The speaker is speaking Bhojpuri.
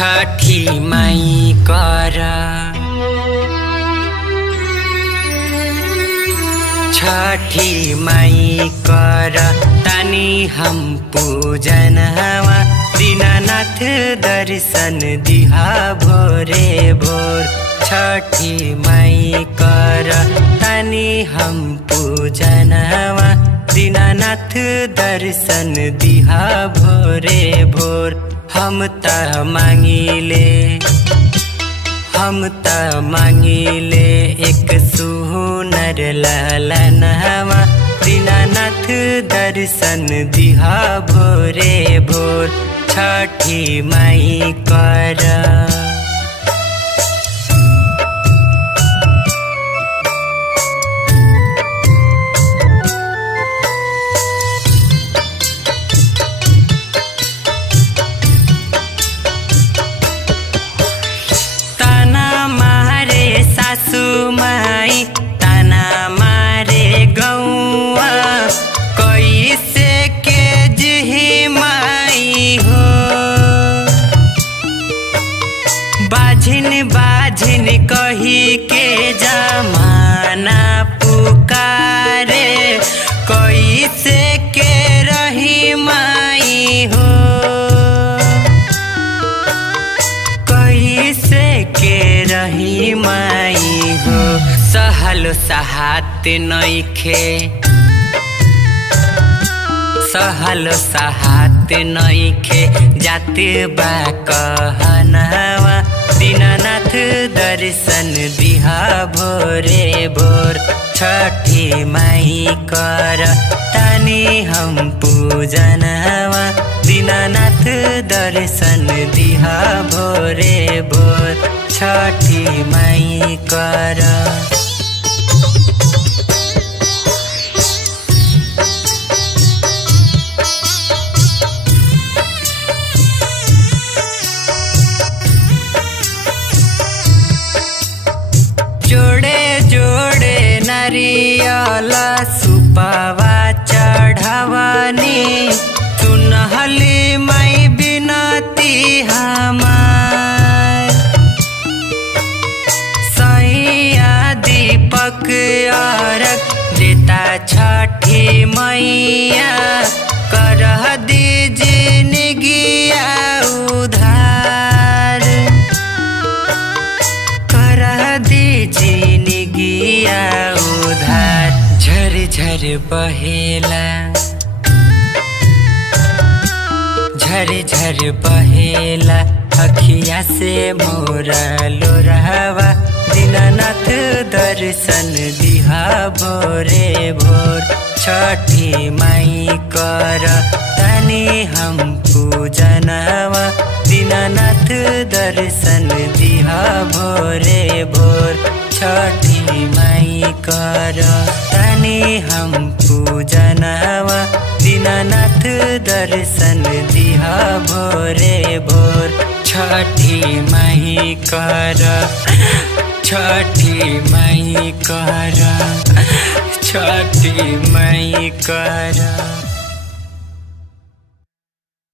छठी माई कर छठी माई कर तानी हम पूजनवा दीनानाथ दर्शन दिहा भोरे भोर। छठी माई कर तानी हम पूजनवा दीनानाथ दर्शन दिहा भोरे भोर। हम त मांगिले एक सुनर ललनवा दीनानाथ दर्शन दिहा भोरे भोर। छठी माई कर सासु माई ताना मारे गौआ कैसे के जिही माई हो। बाझिन बाझिन कही के जमाना पुकारे कैसे के रही माई हो। कैसे के रही माई हो। सहल सहात नइखे सहल सहात नइखे जाते बा कहनवा दीनानाथ दर्शन दिहा भोरे भोर। छठी माई कर तानी हम पूजनवा दीनानाथ दर्शन दिहा भोरे भोर। छठी माई कर जोड़े जोड़े नारियल सुपावा चढ़ावनी सुनहली माई बिनती हमार। सैया दीपक अर्घ देता छठी मैया करह दीजिए निगिया उधार। करह दीजिए निगिया उधार। झर झर बहेला झर झर बहेला अखिया से मोरा लोरहवा दीनानाथ दर्शन दिहा भोरे भोर। छठी माई कर तानी हम पूजनवा दीनानाथ दर्शन दिहा भोरे भोर। छठी माई कर तानी हम पूजनवा दीनानाथ दर्शन दिहा भोरे भोर। छठी माई कर छठी माई कर छठी माई कर।